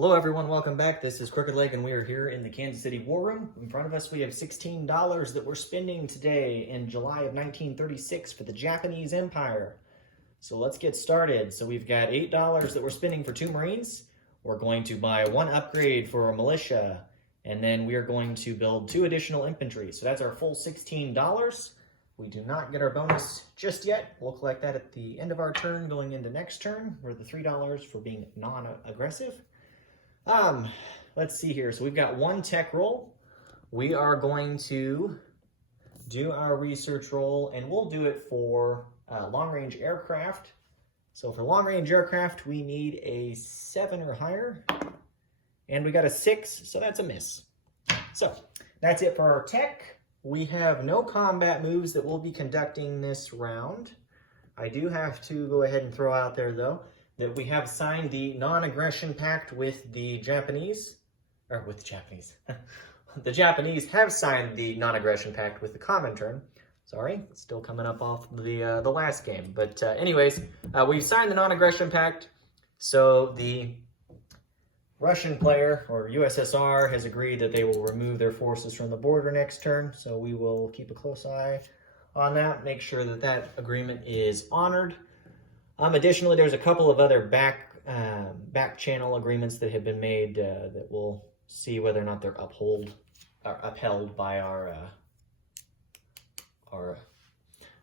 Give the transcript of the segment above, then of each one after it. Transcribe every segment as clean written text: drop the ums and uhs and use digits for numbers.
Hello everyone, welcome back. This is Crooked Leg and we are here in the Kansas City War Room. In front of us we have $16 that we're spending today in July of 1936 for the Japanese Empire. So let's get started. So we've got $8 that we're spending for 2 Marines. We're going to buy 1 upgrade for a militia, and then we are going to build 2 additional infantry. So that's our full $16. We do not get our bonus just yet. We'll collect that at the end of our turn going into next turn, or the $3 for being non-aggressive. Let's see here. So we've got 1 tech roll. We are going to do our research roll, and we'll do it for long-range aircraft. So for long-range aircraft, we need a 7 or higher, and we got a 6, so that's a miss. So that's it for our tech. We have no combat moves that we'll be conducting this round. I do have to go ahead and throw out there, though, that we have signed the non-aggression pact with the Japanese, or with the Japanese. The Japanese have signed the non-aggression pact with the Comintern. Sorry, it's still coming up off the last game. But anyways, we've signed the non-aggression pact, so the Russian player, or USSR, has agreed that they will remove their forces from the border next turn, so we will keep a close eye on that, make sure that that agreement is honored. Additionally, there's a couple of other back channel agreements that have been made that we'll see whether or not they're upheld by our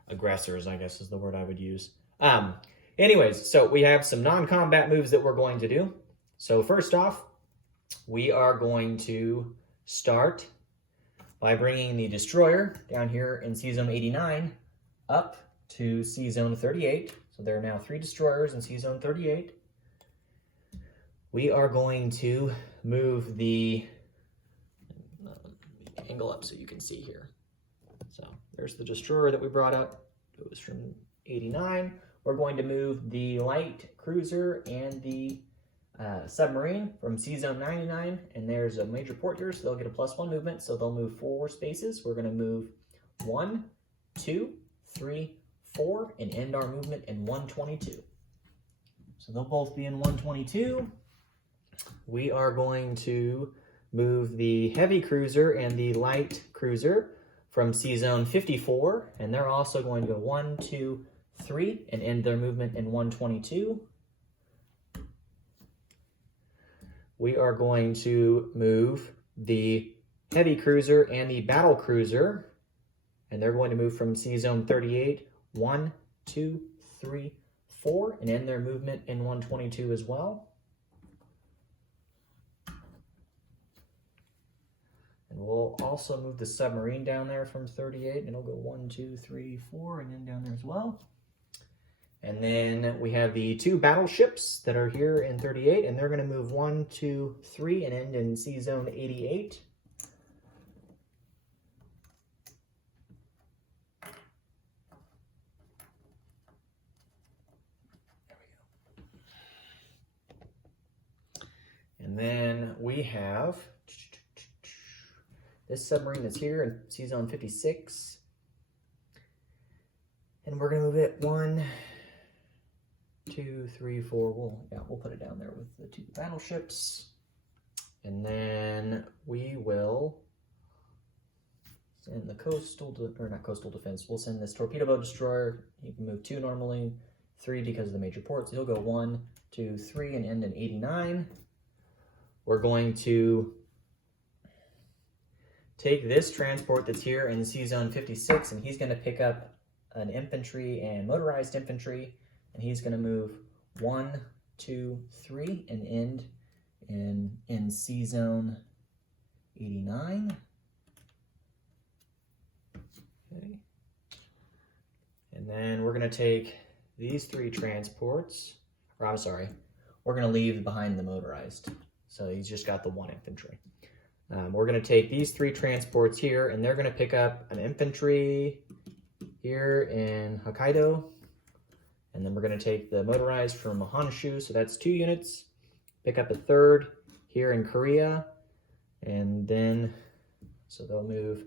aggressors, I guess is the word I would use. Anyways, so we have some non-combat moves that we're going to do. So first off, we are going to start by bringing the destroyer down here in C-Zone 89 up to C-Zone 38. So there are now 3 destroyers in C-Zone 38. We are going to move the angle up so you can see here. So there's the destroyer that we brought up. It was from 89. We're going to move the light cruiser and the submarine from C-Zone 99. And there's a major port here, so they'll get a +1 movement. So they'll move 4 spaces. We're going to move 1, 2, 3, 4, and end our movement in 122. So they'll both be in 122. We are going to move the heavy cruiser and the light cruiser from C-Zone 54, and they're also going to go 1, 2, 3, and end their movement in 122. We are going to move the heavy cruiser and the battle cruiser, and they're going to move from C-Zone 38, 1, 2, 3, 4, and end their movement in 122 as well. And we'll also move the submarine down there from 38, and it'll go 1, 2, 3, 4, and end down there as well. And then we have the 2 battleships that are here in 38, and they're going to move 1, 2, 3, and end in C-Zone 88. And then we have this submarine that's here in C-Zone 56. And we're going to move it 1, 2, 3, 4. We'll put it down there with the 2 battleships. And then we will send the not coastal defense. We'll send this torpedo boat destroyer. You can move 2 normally, 3 because of the major ports. He'll go 1, 2, 3, and end in 89. We're going to take this transport that's here in C-Zone 56, and he's going to pick up an infantry and motorized infantry, and he's going to move 1, 2, 3, and end in C-Zone 89. Okay. And then we're going to take these 3 transports, or I'm sorry, we're going to leave behind the motorized. So he's just got the 1 infantry. We're going to take these 3 transports here, and they're going to pick up an infantry here in Hokkaido. And then we're going to take the motorized from Honshu, so that's 2 units. Pick up a 3rd here in Korea. And then, so they'll move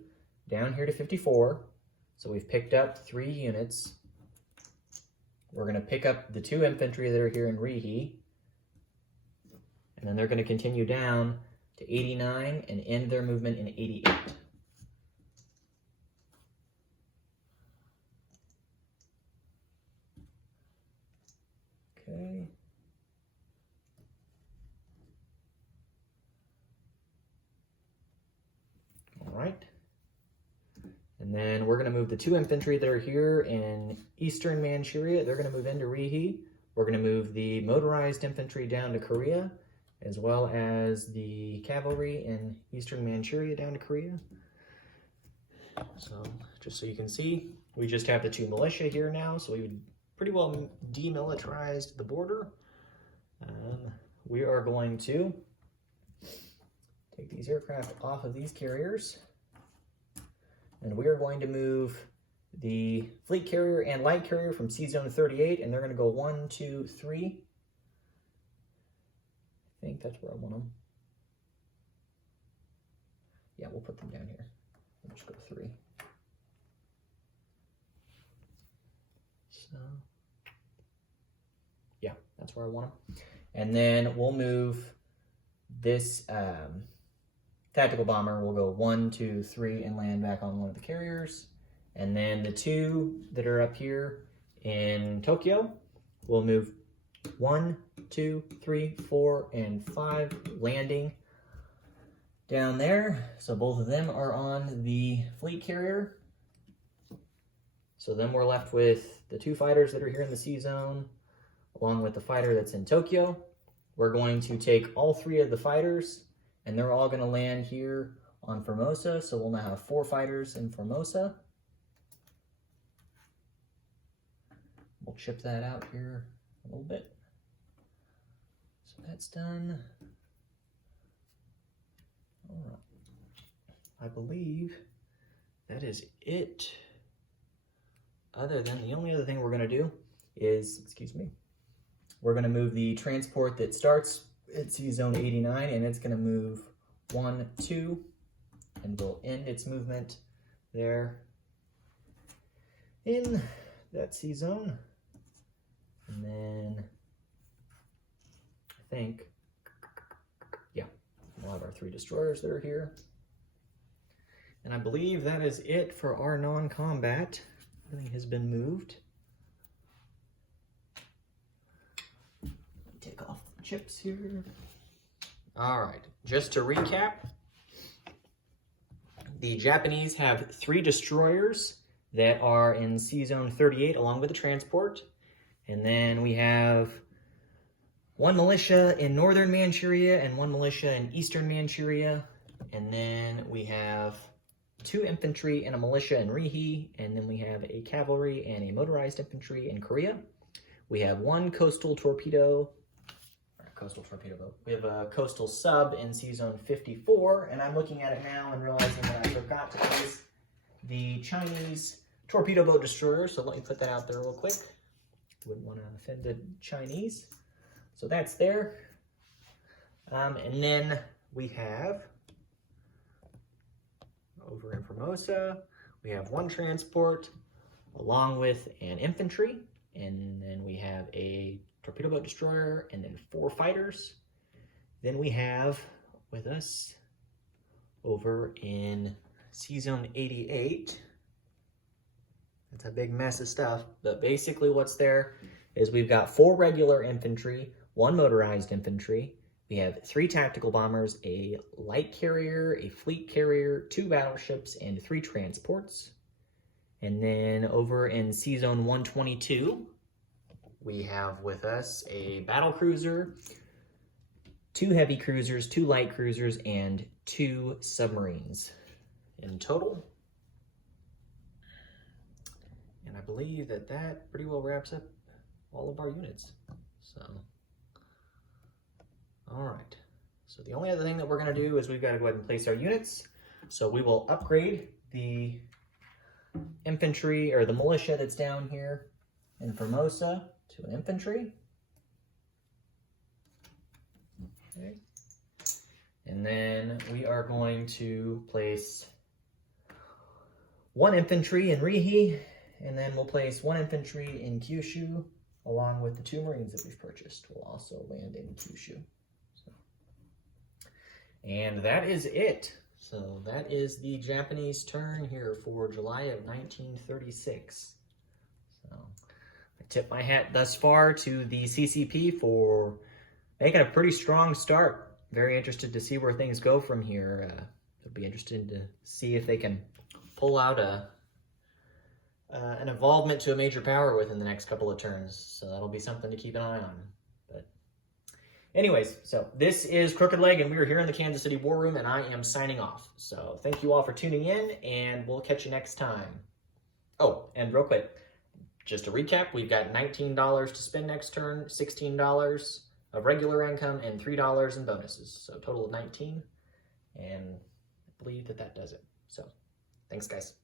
down here to 54. So we've picked up 3 units. We're going to pick up the 2 infantry that are here in Rihi. And then they're going to continue down to 89 and end their movement in 88. Okay. All right. And then we're going to move the 2 infantry that are here in Eastern Manchuria. They're going to move into Rihe. We're going to move the motorized infantry down to Korea, as well as the cavalry in Eastern Manchuria down to Korea. So just so you can see, we just have the 2 militia here now, so we would pretty well demilitarized the border. We are going to take these aircraft off of these carriers, and we are going to move the fleet carrier and light carrier from Sea Zone 38, and they're going to go 1, 2, 3. I think that's where I want them. Yeah, we'll put them down here. We'll just go 3. So, yeah, that's where I want them. And then we'll move this tactical bomber. We'll go 1, 2, 3 and land back on one of the carriers. And then the 2 that are up here in Tokyo, we'll move 1, 2, 3, 4, and 5 landing down there. So both of them are on the fleet carrier. So then we're left with the 2 fighters that are here in the Sea Zone, along with the fighter that's in Tokyo. We're going to take all 3 of the fighters, and they're all going to land here on Formosa. So we'll now have 4 fighters in Formosa. We'll chip that out here a little bit. So that's done. All right. I believe that is it. Other than the only other thing we're going to do is, excuse me, we're going to move the transport that starts at Sea Zone 89, and it's going to move 1, 2, and we'll end its movement there in that Sea Zone. And then I think, yeah, we'll have our 3 destroyers that are here. And I believe that is it for our non-combat. Everything has been moved. Take off the chips here. All right, just to recap, the Japanese have 3 destroyers that are in Sea Zone 38 along with the transport. And then we have 1 militia in Northern Manchuria and 1 militia in Eastern Manchuria. And then we have 2 infantry and a militia in Rihe. And then we have a cavalry and a motorized infantry in Korea. We have 1 coastal torpedo, boat. We have a coastal sub in Sea Zone 54. And I'm looking at it now and realizing that I forgot to place the Chinese torpedo boat destroyer. So let me put that out there real quick. Wouldn't want to offend the Chinese. So that's there. And then we have, over in Formosa, we have 1 transport along with an infantry. And then we have a torpedo boat destroyer and then 4 fighters. Then we have with us over in Sea Zone 88. It's a big mess of stuff, but basically what's there is we've got 4 regular infantry, 1 motorized infantry. We have 3 tactical bombers, a light carrier, a fleet carrier, 2 battleships, and 3 transports. And then over in Sea Zone 122, we have with us a battle cruiser, 2 heavy cruisers, 2 light cruisers, and 2 submarines in total. And I believe that that pretty well wraps up all of our units. So, all right. So the only other thing that we're going to do is we've got to go ahead and place our units. So we will upgrade the infantry or the militia that's down here in Formosa to an infantry. Okay. And then we are going to place 1 infantry in Rihe. And then we'll place 1 infantry in Kyushu, along with the 2 Marines that we've purchased. We'll also land in Kyushu. So, And that is it. So that is the Japanese turn here for July of 1936. So I tip my hat thus far to the CCP for making a pretty strong start. Very interested to see where things go from here. It'll be interesting to see if they can pull out an involvement to a major power within the next couple of turns. So that'll be something to keep an eye on. But anyways, so this is Crooked Leg, and we are here in the Kansas City War Room, and I am signing off. So thank you all for tuning in, and we'll catch you next time. Oh, and real quick, just to recap, we've got $19 to spend next turn, $16 of regular income, and $3 in bonuses. So a total of $19, and I believe that does it. So thanks, guys.